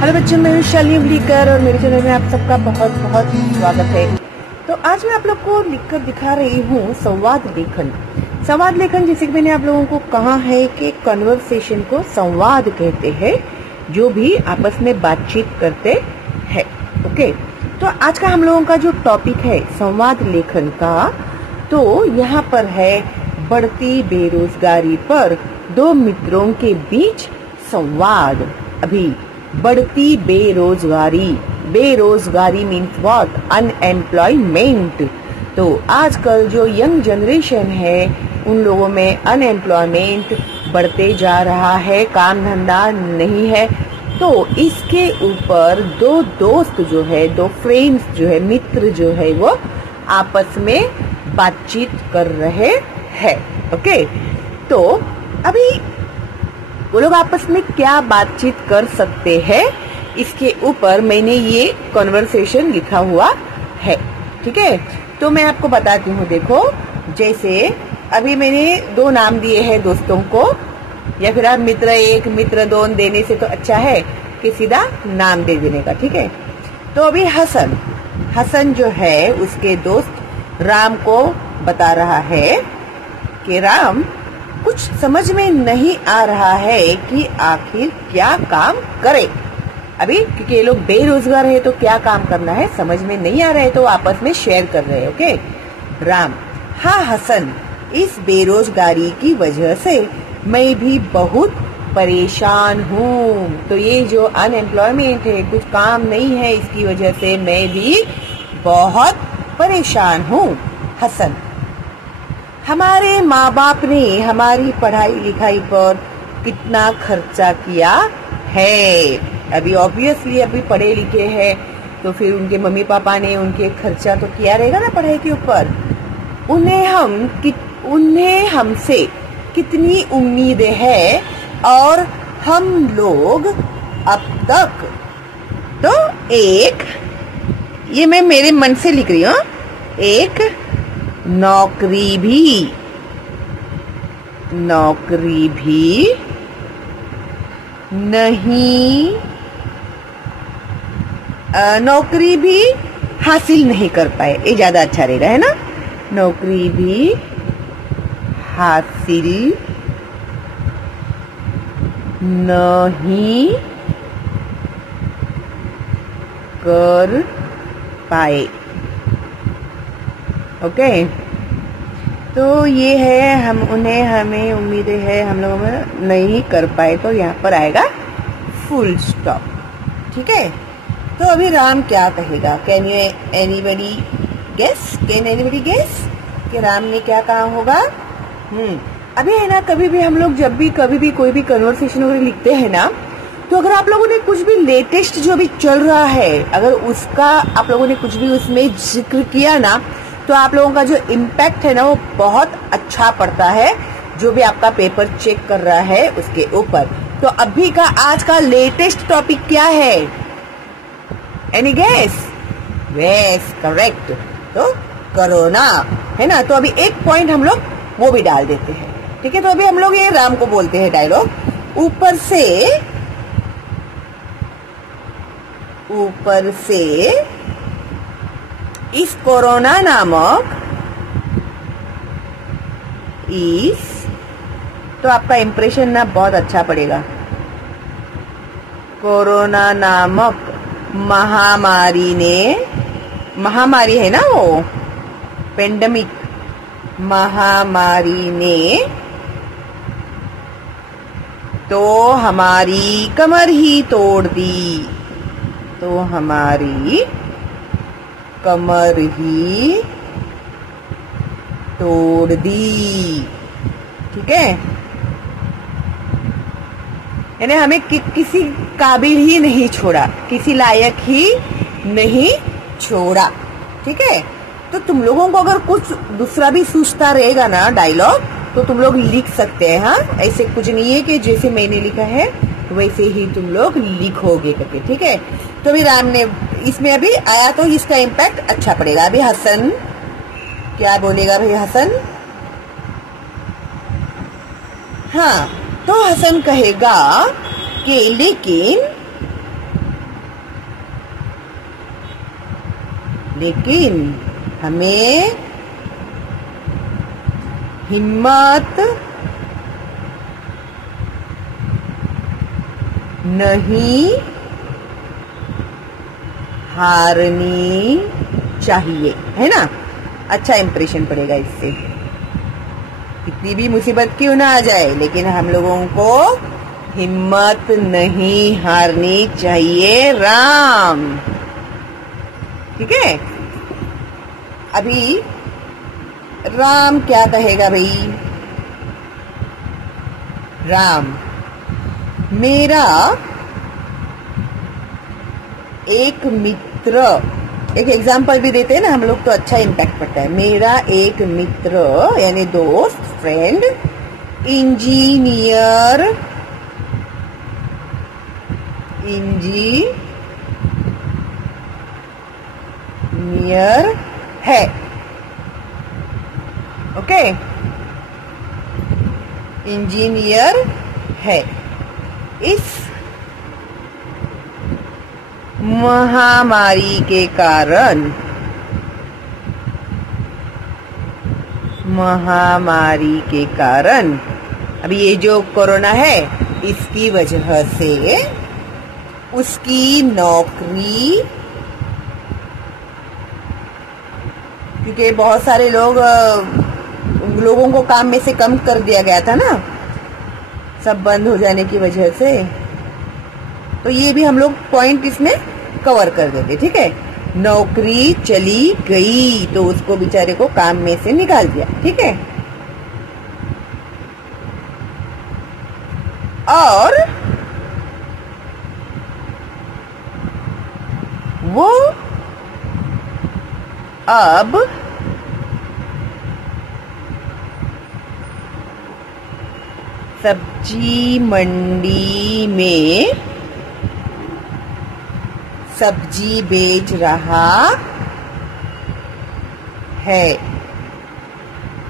Hello बच्चों, मैं हूँ शालिनी उंगलीकर और मेरे चैनल में आप सबका बहुत बहुत स्वागत है। तो आज मैं आप लोग को लिखकर दिखा रही हूँ संवाद लेखन। संवाद लेखन जैसे कि मैंने आप लोगों को कहा है कि कन्वर्सेशन को संवाद कहते हैं, जो भी आपस में बातचीत करते हैं। ओके, तो आज का हम लोगों का जो टॉपिक है संवाद लेखन का, तो यहाँ पर है बढ़ती बेरोजगारी पर दो मित्रों के बीच संवाद। अभी बढ़ती बेरोजगारी, बेरोजगारी मीन्स व्हाट? अनएम्प्लॉयमेंट। तो आजकल जो यंग जनरेशन है उन लोगों में अनएम्प्लॉयमेंट बढ़ते जा रहा है, काम धंधा नहीं है। तो इसके ऊपर दो दोस्त जो है, दो फ्रेंड्स जो है, मित्र जो है, वो आपस में बातचीत कर रहे हैं। ओके, तो अभी वो लोग आपस में क्या बातचीत कर सकते हैं, इसके ऊपर मैंने ये कन्वर्सेशन लिखा हुआ है। ठीक है, तो मैं आपको बताती हूँ। देखो, जैसे अभी मैंने दो नाम दिए हैं दोस्तों को, या फिर आप मित्र एक मित्र दो देने से तो अच्छा है कि सीधा नाम दे देने का। ठीक है, तो अभी हसन जो है उसके दोस्त राम को बता रहा है कि राम, कुछ समझ में नहीं आ रहा है कि आखिर क्या काम करे। अभी क्योंकि ये लोग बेरोजगार है तो क्या काम करना है समझ में नहीं आ रहा है, तो आपस में शेयर कर रहे हैं। ओके, राम, हाँ हसन, इस बेरोजगारी की वजह से मैं भी बहुत परेशान हूँ। तो ये जो अनएम्प्लॉयमेंट है, कुछ काम नहीं है, इसकी वजह से मैं भी बहुत परेशान हूँ। हसन, हमारे माँ बाप ने हमारी पढ़ाई लिखाई पर कितना खर्चा किया है। अभी ऑब्वियसली अभी पढ़े लिखे हैं तो फिर उनके मम्मी पापा ने उनके खर्चा तो किया रहेगा ना पढ़ाई के ऊपर। उन्हें हमसे कितनी उम्मीदें हैं और हम लोग अब तक तो ये मैं मेरे मन से लिख रही हूँ, एक नौकरी भी हासिल नहीं कर पाए। ये ज्यादा अच्छा रहेगा, है ना? नौकरी भी हासिल नहीं कर पाए। ओके, तो ये है हमें उम्मीदें है हम लोगों में नहीं कर पाए, तो यहाँ पर आएगा फुल स्टॉप। ठीक है, तो अभी राम क्या कहेगा? कैन एनीबडी गेस कि राम ने क्या कहा होगा? अभी है ना, कभी भी हम लोग जब भी कभी भी कोई भी कन्वर्सेशन वगैरह लिखते हैं ना, तो अगर आप लोगों ने कुछ भी लेटेस्ट जो भी चल रहा है, अगर उसका आप लोगों ने कुछ भी उसमें जिक्र किया ना, तो आप लोगों का जो इम्पैक्ट है ना वो बहुत अच्छा पड़ता है, जो भी आपका पेपर चेक कर रहा है उसके ऊपर। तो अभी का आज का लेटेस्ट टॉपिक क्या है? Any guess? Yes, correct. तो कोरोना है ना, तो अभी एक पॉइंट हम लोग वो भी डाल देते हैं। ठीक है, तो अभी हम लोग ये राम को बोलते हैं डायलॉग, ऊपर से इस कोरोना नामक तो आपका इंप्रेशन ना बहुत अच्छा पड़ेगा। कोरोना नामक महामारी है ना, वो पेंडेमिक महामारी ने तो हमारी कमर ही तोड़ दी। ठीक है, यानी हमें किसी काबिल ही नहीं छोड़ा, किसी लायक ही नहीं छोड़ा। ठीक है, तो तुम लोगों को अगर कुछ दूसरा भी सूझता रहेगा ना डायलॉग, तो तुम लोग लिख सकते हैं। हाँ, ऐसे कुछ नहीं है कि जैसे मैंने लिखा है वैसे ही तुम लोग लिखोगे करके। ठीक है, तो अभी राम ने इसमें अभी आया तो इसका इम्पैक्ट अच्छा पड़ेगा। अभी हसन क्या बोलेगा भाई? हसन, हाँ, तो हसन कहेगा कि लेकिन लेकिन हमें हिम्मत नहीं हारनी चाहिए, है ना। अच्छा इंप्रेशन पड़ेगा इससे। कितनी भी मुसीबत क्यों ना आ जाए, लेकिन हम लोगों को हिम्मत नहीं हारनी चाहिए राम। ठीक है। अभी राम क्या कहेगा भाई? राम, मेरा एक मित्र, एक एग्जाम्पल भी देते हैं ना हम लोग तो अच्छा इम्पैक्ट पड़ता है। मेरा एक मित्र यानी दोस्त, फ्रेंड, इंजीनियर है। ओके, इंजीनियर है। इस महामारी के कारण अभी ये जो कोरोना है, इसकी वजह से उसकी नौकरी, क्योंकि बहुत सारे लोगों को काम में से कम कर दिया गया था ना, सब बंद हो जाने की वजह से। तो ये भी हम लोग पॉइंट इसमें कवर कर देते। ठीक है। नौकरी चली गई तो उसको बेचारे को काम में से निकाल दिया। ठीक है। और वो अब सब्जी मंडी में सब्जी बेच रहा है।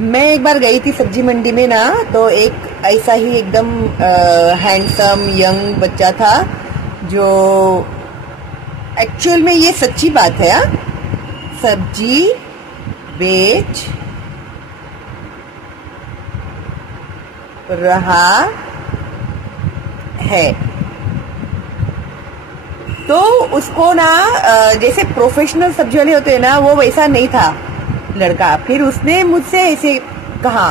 मैं एक बार गई थी सब्जी मंडी में ना, तो एक ऐसा ही एकदम हैंडसम यंग बच्चा था, जो एक्चुअल में ये सच्ची बात है, सब्जी बेच रहा है। तो उसको ना जैसे प्रोफेशनल सब्जी वाले होते हैं ना, वो वैसा नहीं था लड़का। फिर उसने मुझसे ऐसे कहा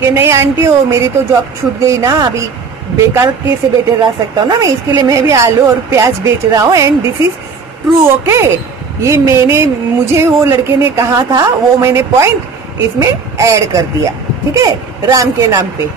कि नहीं आंटी, वो मेरी तो जॉब छूट गई ना, अभी बेकार कैसे बैठे रह सकता हूँ ना मैं, इसके लिए मैं भी आलू और प्याज बेच रहा हूँ। And this is true. Okay, ये मुझे वो लड़के ने कहा था, वो मैंने पॉइंट इसमें ऐड कर दिया। ठीक है, राम के नाम पे।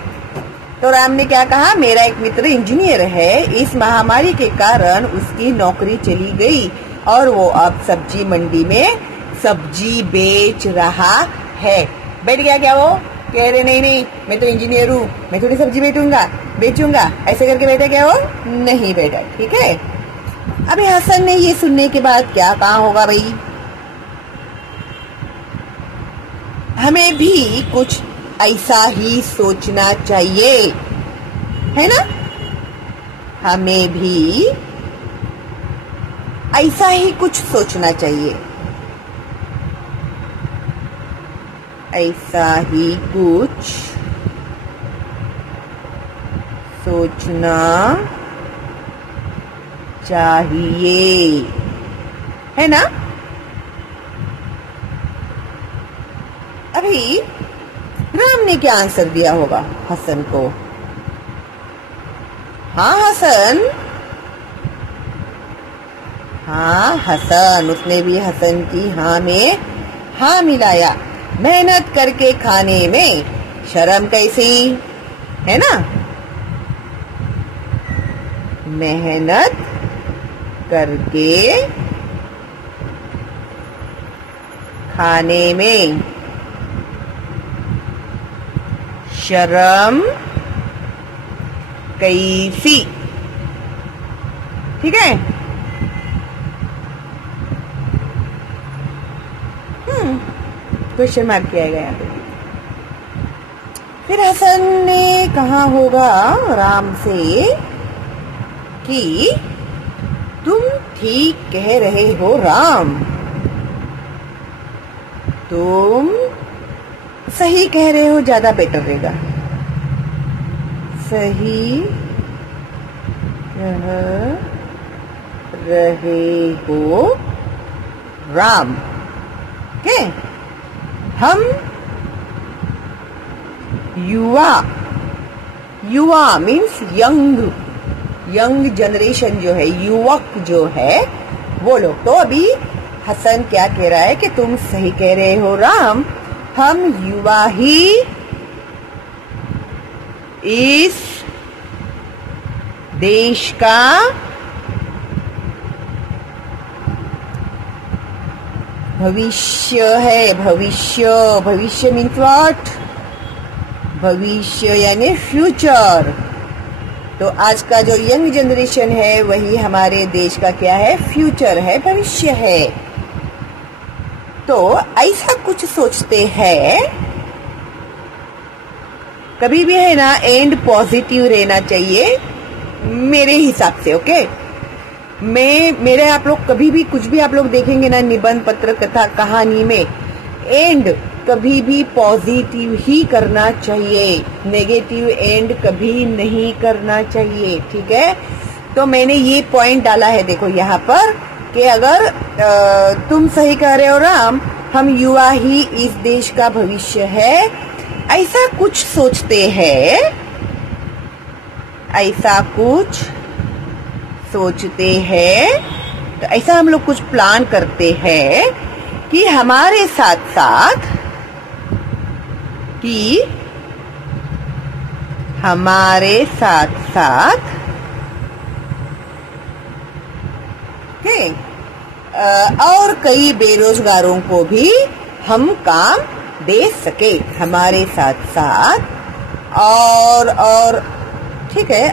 तो राम ने क्या कहा? मेरा एक मित्र इंजीनियर है, इस महामारी के कारण उसकी नौकरी चली गई और वो अब सब्जी मंडी में सब्जी बेच रहा है। बैठ गया क्या वो? कह रहे नहीं मैं तो इंजीनियर हूँ, मैं थोड़ी सब्जी बेचूंगा, ऐसे करके बैठा क्या वो? नहीं बैठा। ठीक है। अभी हसन ने ये सुनने के बाद क्या कहा होगा भाई? हमें भी कुछ ऐसा ही सोचना चाहिए, है ना। हमें भी ऐसा ही कुछ सोचना चाहिए, ऐसा ही कुछ सोचना चाहिए, है ना। अभी राम ने क्या आंसर दिया होगा हसन को? हाँ हसन, उसने भी हसन की हाँ में हाँ मिलाया। मेहनत करके खाने में शर्म कैसी, है ना। मेहनत करके खाने में शर्म कैसी। ठीक है। क्वेश्चन मार्क किया गया यहाँ पे। फिर हसन ने कहा होगा राम से कि तुम ठीक कह रहे हो राम, तुम सही कह रहे हो, ज्यादा बेटर रहेगा। सही कह रहे हो राम। के हम युवा, युवा मीन्स यंग जनरेशन जो है, युवक जो है वो लोग। तो अभी हसन क्या कह रहा है कि तुम सही कह रहे हो राम, हम युवा ही इस देश का भविष्य है। भविष्य मीन्स व्हाट? भविष्य यानी फ्यूचर। तो आज का जो यंग जनरेशन है वही हमारे देश का क्या है? फ्यूचर है, भविष्य है। तो ऐसा कुछ सोचते हैं। कभी भी है ना, एंड पॉजिटिव रहना चाहिए मेरे हिसाब से। ओके, मेरे आप लोग कभी भी कुछ भी आप लोग देखेंगे ना, निबंध, पत्र, कथा, कहानी में एंड कभी भी पॉजिटिव ही करना चाहिए, नेगेटिव एंड कभी नहीं करना चाहिए। ठीक है, तो मैंने ये पॉइंट डाला है, देखो यहाँ पर, कि अगर तुम सही कह रहे हो राम, हम युवा ही इस देश का भविष्य है, ऐसा कुछ सोचते हैं, ऐसा कुछ सोचते हैं। तो ऐसा हम लोग कुछ प्लान करते हैं कि हमारे साथ साथ और कई बेरोजगारों को भी हम काम दे सके हमारे साथ साथ। और ठीक है,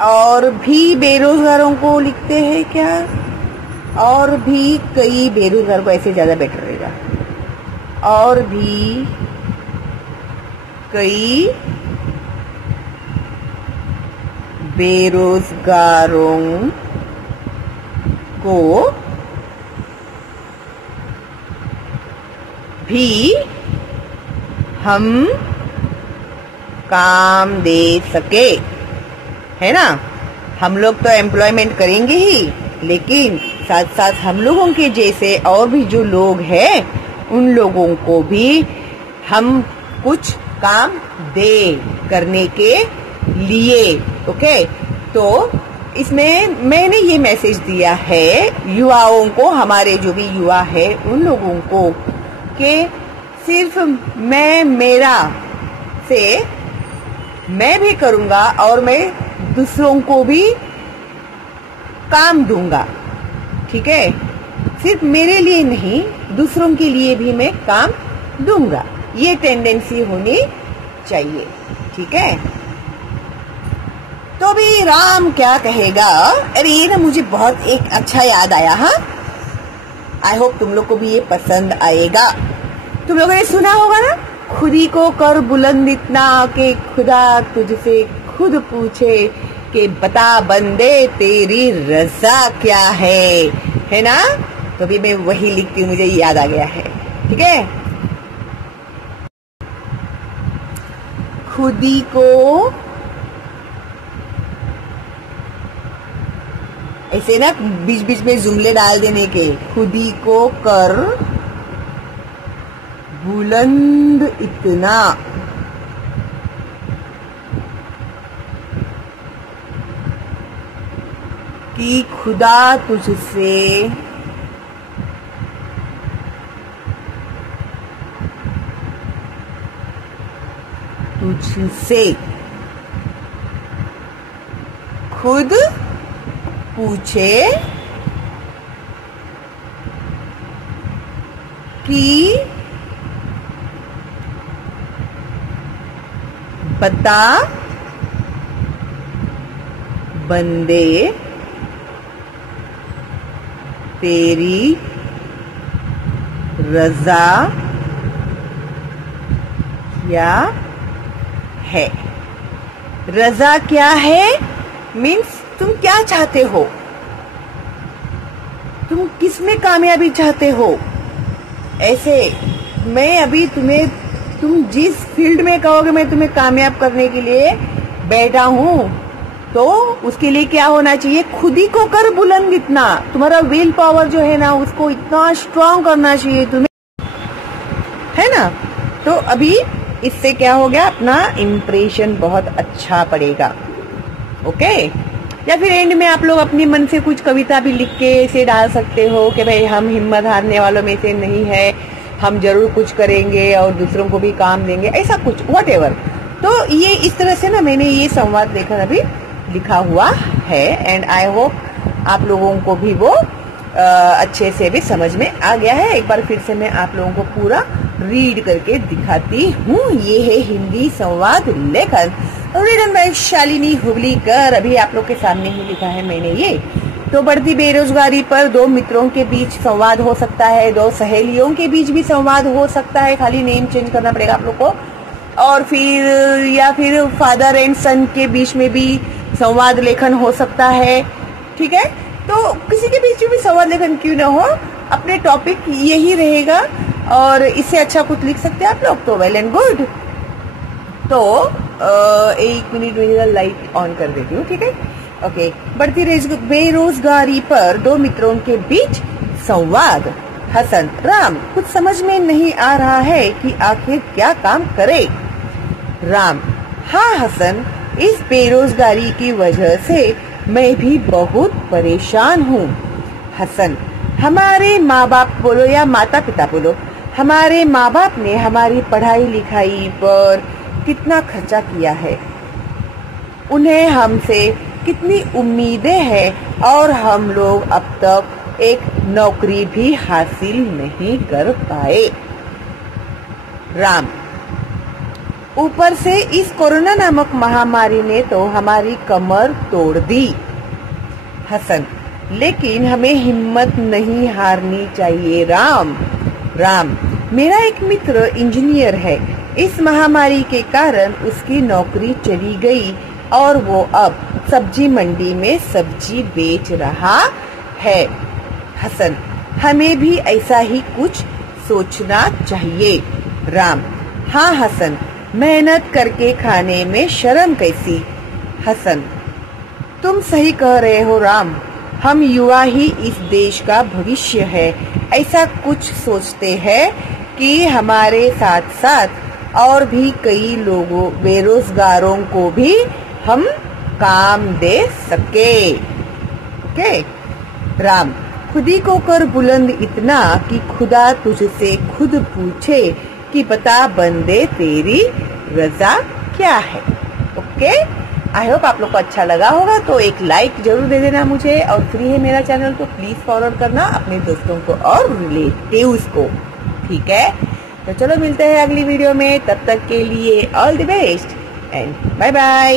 और भी बेरोजगारों को लिखते हैं क्या? और भी कई बेरोजगार को, ऐसे ज्यादा बेटर रहेगा। और भी कई बेरोजगारों को भी हम काम दे सके, है ना। हम लोग तो एम्प्लॉयमेंट करेंगे ही, लेकिन साथ साथ हम लोगों के जैसे और भी जो लोग हैं उन लोगों को भी हम कुछ काम दे करने के लिए। ओके, तो इसमें मैंने ये मैसेज दिया है युवाओं को, हमारे जो भी युवा है उन लोगों को, कि सिर्फ मेरा से मैं भी करूंगा और मैं दूसरों को भी काम दूंगा। ठीक है, सिर्फ मेरे लिए नहीं, दूसरों के लिए भी मैं काम दूंगा, ये टेंडेंसी होनी चाहिए। ठीक है, तो भी राम क्या कहेगा? अरे ये ना मुझे बहुत एक अच्छा याद आया। हाँ, आई होप तुम लोग को भी ये पसंद आएगा। तुम लोगों ने सुना होगा ना, खुदी को कर बुलंद इतना कि खुदा तुझसे खुद पूछे कि बता बंदे तेरी रजा क्या है ना। तो भी मैं वही लिखती हूँ, मुझे याद आ गया है। ठीक है, खुदी को ऐसे ना बीच बीच में जुमले डाल देने के, खुदी को कर बुलंद इतना कि खुदा तुझसे खुद पूछे कि बता बंदे तेरी रजा क्या है। रजा क्या है मीन्स तुम क्या चाहते हो, तुम किस में कामयाबी चाहते हो। ऐसे मैं अभी तुम जिस फील्ड में कहोगे मैं तुम्हें कामयाब करने के लिए बैठा हूँ, तो उसके लिए क्या होना चाहिए, खुद ही को कर बुलंद। इतना तुम्हारा विल पावर जो है ना, उसको इतना स्ट्रांग करना चाहिए तुम्हें, है ना। तो अभी इससे क्या हो गया, अपना इम्प्रेशन बहुत अच्छा पड़ेगा। ओके, या फिर एंड में आप लोग अपनी मन से कुछ कविता भी लिख के ऐसे डाल सकते हो कि भाई हम हिम्मत हारने वालों में से नहीं है, हम जरूर कुछ करेंगे और दूसरों को भी काम देंगे, ऐसा कुछ व्हाटएवर। तो ये इस तरह से ना मैंने ये संवाद लेखन अभी लिखा हुआ है, एंड आई होप आप लोगों को भी वो अच्छे से भी समझ में आ गया है। एक बार फिर से मैं आप लोगों को पूरा रीड करके दिखाती हूँ। ये है हिंदी संवाद लेखन, रिटन बाय शालिनी हुबलीकर। अभी आप लोग के सामने ही लिखा है मैंने ये। तो बढ़ती बेरोजगारी पर दो मित्रों के बीच संवाद हो सकता है, दो सहेलियों के बीच भी संवाद हो सकता है, खाली नेम चेंज करना पड़ेगा आप लोग को। और फिर या फिर फादर एंड सन के बीच में भी संवाद लेखन हो सकता है, ठीक है। तो किसी के बीच में भी संवाद लेखन क्यों ना हो, अपने टॉपिक यही रहेगा और इससे अच्छा कुछ लिख सकते हैं आप लोग, तो वेल एंड गुड। तो 1 मिनट में लाइट ऑन कर देती हूँ, ठीक है। ओके, बढ़ती बेरोजगारी पर दो मित्रों के बीच संवाद। हसन, राम, कुछ समझ में नहीं आ रहा है कि आखिर क्या काम करे। राम, हाँ हसन, इस बेरोजगारी की वजह से मैं भी बहुत परेशान हूँ। हसन, हमारे माँ बाप बोलो या माता पिता बोलो, हमारे माँ बाप ने हमारी पढ़ाई लिखाई पर कितना खर्चा किया है, उन्हें हमसे कितनी उम्मीदें हैं और हम लोग अब तक एक नौकरी भी हासिल नहीं कर पाए। राम, ऊपर से इस कोरोना नामक महामारी ने तो हमारी कमर तोड़ दी। हसन, लेकिन हमें हिम्मत नहीं हारनी चाहिए। राम, मेरा एक मित्र इंजीनियर है, इस महामारी के कारण उसकी नौकरी चली गई और वो अब सब्जी मंडी में सब्जी बेच रहा है। हसन, हमें भी ऐसा ही कुछ सोचना चाहिए। राम, हाँ हसन, मेहनत करके खाने में शर्म कैसी। हसन, तुम सही कह रहे हो राम, हम युवा ही इस देश का भविष्य है। ऐसा कुछ सोचते हैं कि हमारे साथ साथ और भी कई लोगों बेरोजगारों को भी हम काम दे सके। ओके। राम, खुदी को कर बुलंद इतना कि खुदा तुझसे खुद पूछे कि बता बंदे तेरी रजा क्या है। ओके, आई होप आप लोग को अच्छा लगा होगा, तो एक लाइक जरूर दे देना मुझे, और फ्री है मेरा चैनल तो प्लीज फॉरवर्ड करना अपने दोस्तों को और रिलेटिव्स को, ठीक है। तो चलो मिलते हैं अगली वीडियो में, तब तक के लिए all the best and bye bye.